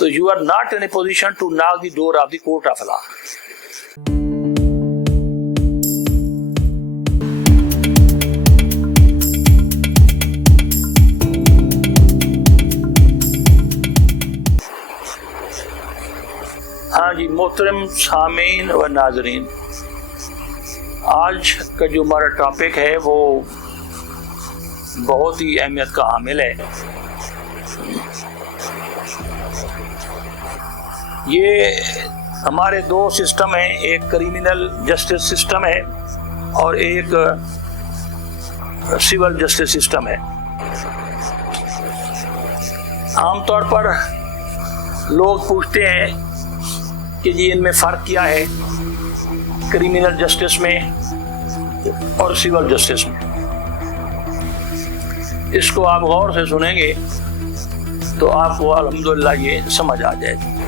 तो you are not in a position to knock the door of the court of law. हाँ जी, मोहतरम सामीन व नाजरीन, आज का जो हमारा टॉपिक है वो बहुत ही अहमियत का हामिल है। ये हमारे दो सिस्टम हैं, एक क्रिमिनल जस्टिस सिस्टम है और एक सिविल जस्टिस सिस्टम है। आमतौर पर लोग पूछते हैं कि जी इनमें फ़र्क क्या है, क्रिमिनल जस्टिस में और सिविल जस्टिस में। इसको आप गौर से सुनेंगे तो आपको अल्हम्दुलिल्लाह ये समझ आ जाएगी।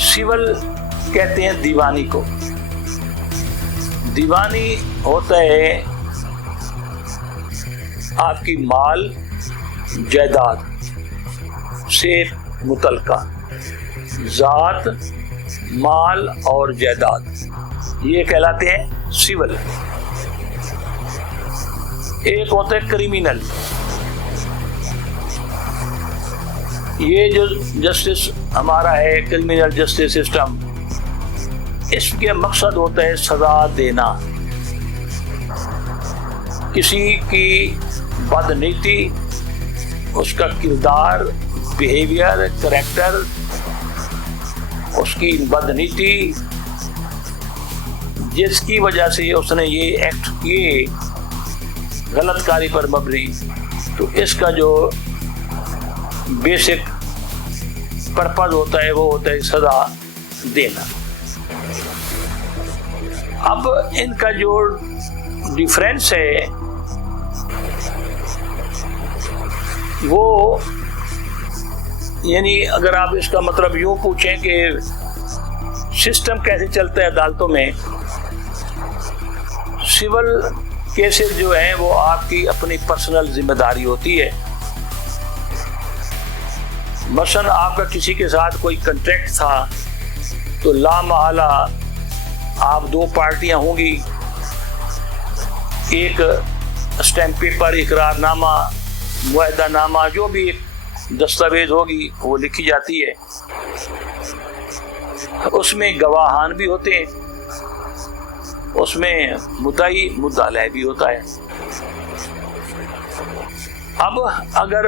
सिविल कहते हैं दीवानी को। दीवानी होता है आपकी माल जायदाद से मुतल्लिका, जात, माल और जायदाद, ये कहलाते हैं सिविल। एक होता है क्रिमिनल। ये जो जस्टिस हमारा है, क्रिमिनल जस्टिस सिस्टम, इसके मकसद होता है सजा देना। किसी की बदनीति, उसका किरदार, बिहेवियर, करैक्टर, उसकी बदनीति जिसकी वजह से उसने ये एक्ट किए गलत कार्य पर मबनी, तो इसका जो बेसिक पर्पज होता है वो होता है सजा देना। अब इनका जो डिफरेंस है वो, यानी अगर आप इसका मतलब यूं पूछें कि सिस्टम कैसे चलता है अदालतों में, सिविल केसेस जो हैं वो आपकी अपनी पर्सनल जिम्मेदारी होती है। मसलन आपका किसी के साथ कोई कॉन्ट्रैक्ट था तो लामहला आप दो पार्टियां होंगी, एक स्टैम्प पेपर, इकरारनामा, मुआहदानामा, जो भी एक दस्तावेज होगी वो लिखी जाती है। उसमें गवाहान भी होते हैं, उसमें मुद्दाई मुद्दालय भी होता है। अब अगर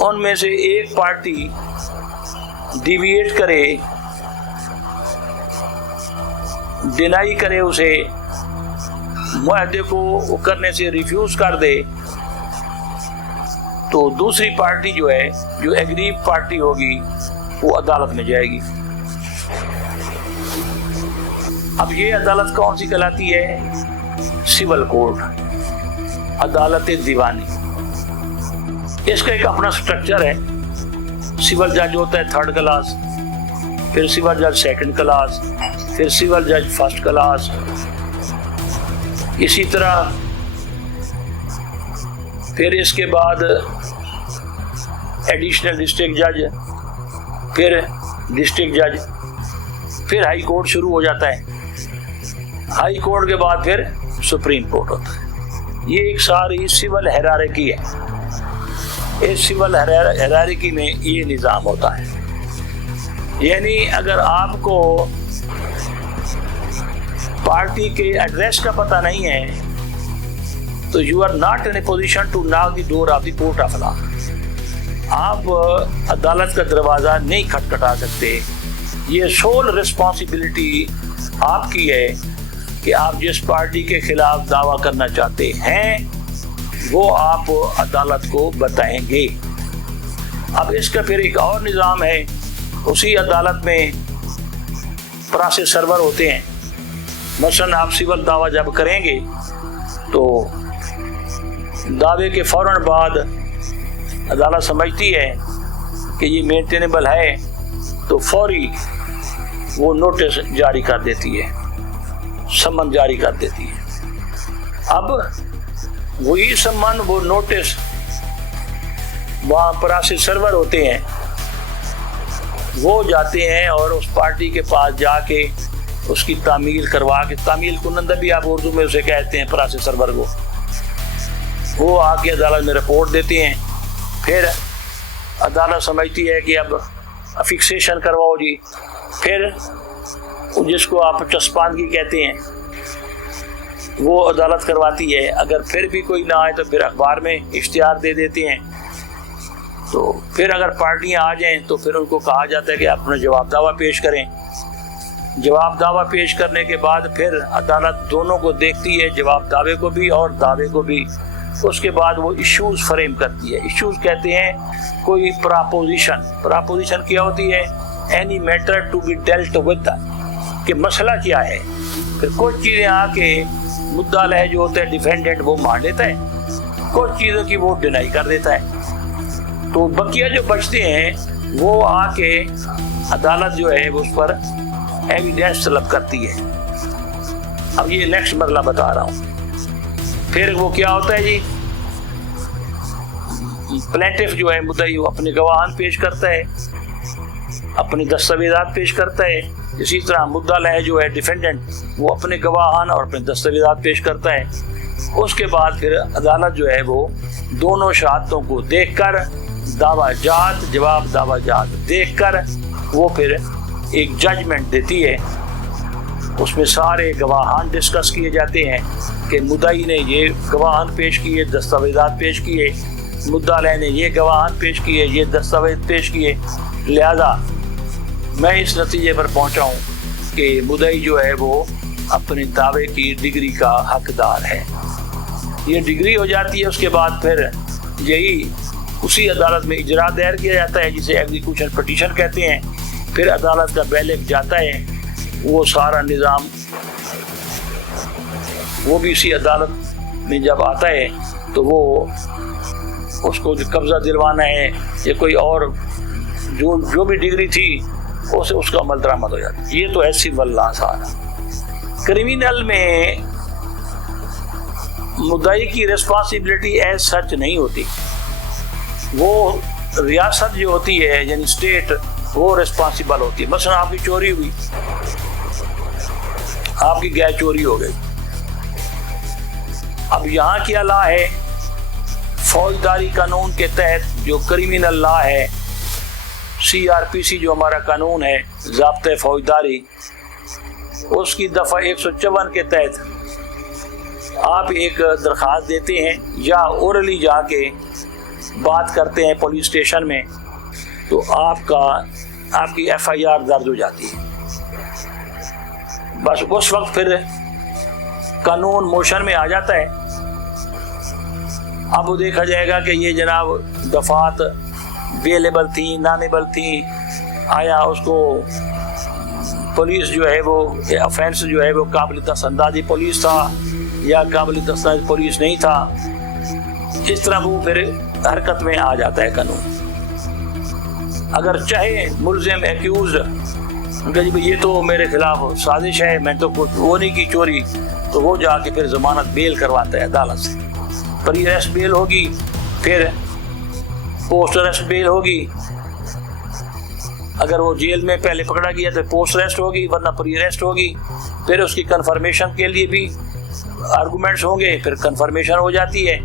उनमें से एक पार्टी डिविएट करे, डिनाई करे, उसे मुआहदे को करने से रिफ्यूज कर दे, तो दूसरी पार्टी जो है, जो एग्रीव पार्टी होगी, वो अदालत में जाएगी। अब ये अदालत कौन सी कहलाती है? सिविल कोर्ट, अदालत दीवानी। इसका एक अपना स्ट्रक्चर है। सिविल जज होता है थर्ड क्लास, फिर सिविल जज सेकंड क्लास, फिर सिविल जज फर्स्ट क्लास। इसी तरह फिर इसके बाद एडिशनल डिस्ट्रिक्ट जज, फिर डिस्ट्रिक्ट जज, फिर हाई कोर्ट शुरू हो जाता है। हाई कोर्ट के बाद फिर सुप्रीम कोर्ट होता है। ये एक सारी सिविल हायरार्की है। इस सिविल हायरार्की में ये निज़ाम होता है। यानी अगर आपको पार्टी के एड्रेस का पता नहीं है तो you are not in a position to knock the door of the court of law. आप अदालत का दरवाज़ा नहीं खटखटा सकते। ये सोल रिस्पॉन्सिबिलिटी आपकी है कि आप जिस पार्टी के खिलाफ दावा करना चाहते हैं वो आप अदालत को बताएंगे। अब इसका फिर एक और निज़ाम है। उसी अदालत में प्रोसेस सर्वर होते हैं। मसलन आप सिविल दावा जब करेंगे तो दावे के फौरन बाद अदालत समझती है कि ये मेंटेनेबल है तो फौरी वो नोटिस जारी कर देती है, सम्मन जारी कर देती है। अब वही सम्मन, वो नोटिस वहाँ प्रोसेस सर्वर होते हैं, वो जाते हैं और उस पार्टी के पास जाके उसकी तामील करवा के, तामील कुनंदा भी आप उर्दू में उसे कहते हैं प्रोसेस सर्वर को, वो आके अदालत में रिपोर्ट देते हैं। फिर अदालत समझती है कि अब फिक्सेशन करवाओ जी, फिर जिसको आप चस्पानगी कहते हैं वो अदालत करवाती है। अगर फिर भी कोई ना आए तो फिर अखबार में इश्तिहार दे देते हैं। तो फिर अगर पार्टियां आ जाएं तो फिर उनको कहा जाता है कि आप अपना जवाब दावा पेश करें। जवाब दावा पेश करने के बाद फिर अदालत दोनों को देखती है, जवाब दावे को भी और दावे को भी। उसके बाद वो इश्यूज फ्रेम करती है। इश्यूज कहते हैं कोई प्रापोजिशन। प्रापोजिशन क्या होती है? Any matter to be dealt with, कि मसला क्या है। फिर कुछ चीज़ें आके मुद्दा लय जो होता है डिफेंडेंट वो मान लेता है, कुछ चीज़ों की वो डिनाई कर देता है। तो बकिया जो बचते हैं वो आके अदालत जो है उस पर एविडेंस तलब करती है। अब ये नेक्स्ट मरला बता रहा हूँ। फिर वो क्या होता है जी, प्लेंटिफ जो है मुद्दई वो अपने गवाहान पेश करता है, अपने दस्तावेजात पेश करता है। इसी तरह मुद्दा लय जो है डिफेंडेंट वो अपने गवाहान और अपने दस्तावेजात पेश करता है। उसके बाद फिर अदालत जो है वो दोनों शहादतों को देखकर दावाजात जवाब दावाजात देखकर वो फिर एक जजमेंट देती है। उसमें सारे गवाहान डिस्कस किए जाते हैं कि मुद्दई ने ये गवाहान पेश किए, दस्तावेजात पेश किए, मुद्दा लय ने ये गवाहान पेश किए, ये दस्तावेज पेश किए। लिहाजा मैं इस नतीजे पर पहुंचा हूँ कि मुद्दई जो है वो अपने दावे की डिग्री का हकदार है। ये डिग्री हो जाती है। उसके बाद फिर यही उसी अदालत में इजरा दायर किया जाता है जिसे एग्जीक्यूशन पिटीशन कहते हैं। फिर अदालत का बैलेग जाता है, वो सारा निज़ाम वो भी इसी अदालत में जब आता है तो वो उसको कब्ज़ा दिलवाना है या कोई और जो भी डिग्री थी उसे उसका अमल दरामद हो जाता है। ये तो है सिविल लॉ सारा। क्रिमिनल में मुद्दई की रिस्पॉन्सिबिलिटी एज सच नहीं होती। वो रियासत जो होती है यानी स्टेट वो रिस्पॉन्सिबल होती है। मसलन आपकी चोरी हुई, आपकी गाय चोरी हो गई। अब यहाँ क्या लॉ है? फौजदारी कानून के तहत जो क्रिमिनल लॉ है, CRPC जो हमारा कानून है ज़ाब्ते फौजदारी, उसकी दफ़ा 154 के तहत आप एक दरख्वास्त देते हैं या ओरली जाके बात करते हैं पुलिस स्टेशन में तो आपकी FIR दर्ज हो जाती है। बस उस वक्त फिर कानून मोशन में आ जाता है। अब वो देखा जाएगा कि ये जनाब दफात बेलेबल थी, नॉनेबल थी, आया उसको पुलिस जो है वो ऑफेंस जो है वो काबिल तसंदाजी पुलिस था या काबिल तसंदाजी पुलिस नहीं था। इस तरह वो फिर हरकत में आ जाता है कानून। अगर चाहे मुल्जिम एक्यूज ये तो मेरे खिलाफ साजिश है, मैं तो कुछ वो नहीं की चोरी, तो वो जाके फिर जमानत बेल करवाता है अदालत से। प्री अरेस्ट बेल होगी, फिर पोस्ट अरेस्ट बेल होगी। अगर वो जेल में पहले पकड़ा गया तो पोस्ट अरेस्ट होगी, वरना प्री अरेस्ट होगी। फिर उसकी कंफर्मेशन के लिए भी आर्गूमेंट्स होंगे, फिर कंफर्मेशन हो जाती है।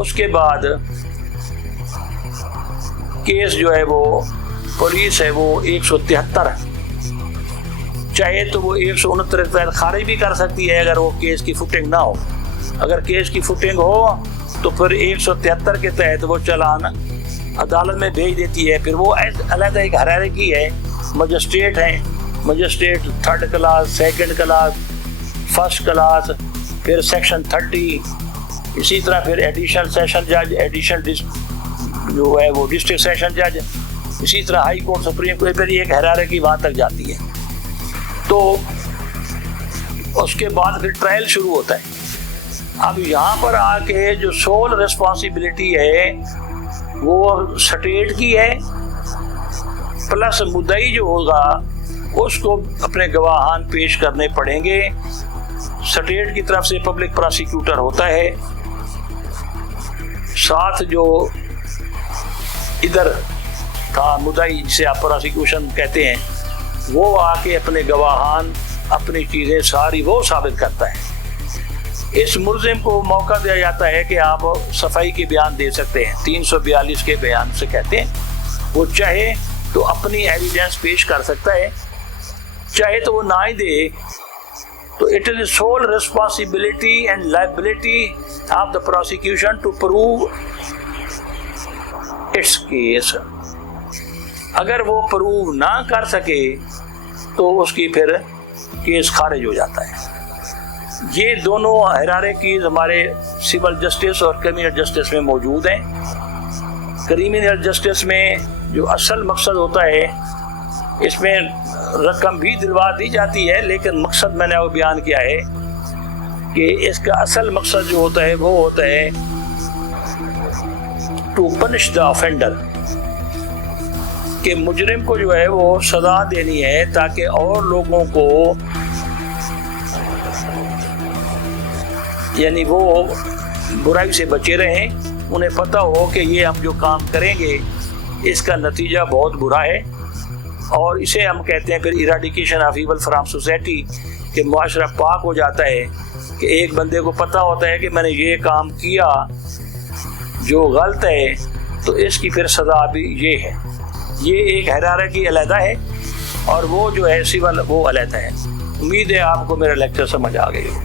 उसके बाद केस जो है वो पुलिस है वो 173 चाहे तो वो 169 के तहत खारिज भी कर सकती है अगर वो केस की फुटिंग ना हो। अगर केस की फुटिंग हो तो फिर 173 के तहत वो चालान अदालत में भेज देती है। फिर वो अलग एक हायरार्की है, मजिस्ट्रेट हैं, magistrate 3rd class, 2nd class, 1st class, फिर सेक्शन 30, इसी तरह फिर एडिशनल सेशन जज, एडिशनल जो है वो डिस्ट्रिक्ट सेशन जज, इसी तरह हाई कोर्ट, सुप्रीम कोर्ट, फिर एक हायरार्की वहाँ तक जाती है। तो उसके बाद फिर ट्रायल शुरू होता है। अब यहाँ पर आके जो सोल रिस्पॉन्सिबिलिटी है वो स्टेट की है, प्लस मुद्दई जो होगा उसको अपने गवाहान पेश करने पड़ेंगे। स्टेट की तरफ से पब्लिक प्रोसिक्यूटर होता है, साथ जो इधर था मुद्दाई जिसे आप प्रोसिक्यूशन कहते हैं, वो आके अपने गवाहान अपनी चीज़ें सारी वो साबित करता है। इस मुल्जिम को मौका दिया जाता है कि आप सफाई के बयान दे सकते हैं, 342 के बयान से कहते हैं। वो चाहे तो अपनी एविडेंस पेश कर सकता है, चाहे तो वो ना ही दे। तो it is sole responsibility and liability of the prosecution to prove its case. अगर वो प्रूव ना कर सके तो उसकी फिर केस खारिज हो जाता है। ये दोनों हायरार्कीज़ हमारे सिविल जस्टिस और क्रिमिनल जस्टिस में मौजूद हैं। क्रिमिनल जस्टिस में जो असल मकसद होता है, इसमें रकम भी दिलवा दी जाती है, लेकिन मकसद मैंने वो बयान किया है कि इसका असल मकसद जो होता है वो होता है टू पनिश द ऑफेंडर, कि मुजरिम को जो है वो सज़ा देनी है ताकि और लोगों को, यानी वो बुराई से बचे रहें, उन्हें पता हो कि ये हम जो काम करेंगे इसका नतीजा बहुत बुरा है। और इसे हम कहते हैं फिर eradication of evil from society, कि मुआशरा पाक हो जाता है कि एक बंदे को पता होता है कि मैंने ये काम किया जो गलत है, तो इसकी फिर सज़ा भी ये है। ये एक हायरार्की अलहदा है और वो जो है सिविल वो अलहदा है। उम्मीद है आपको मेरा लेक्चर समझ आ गई हो।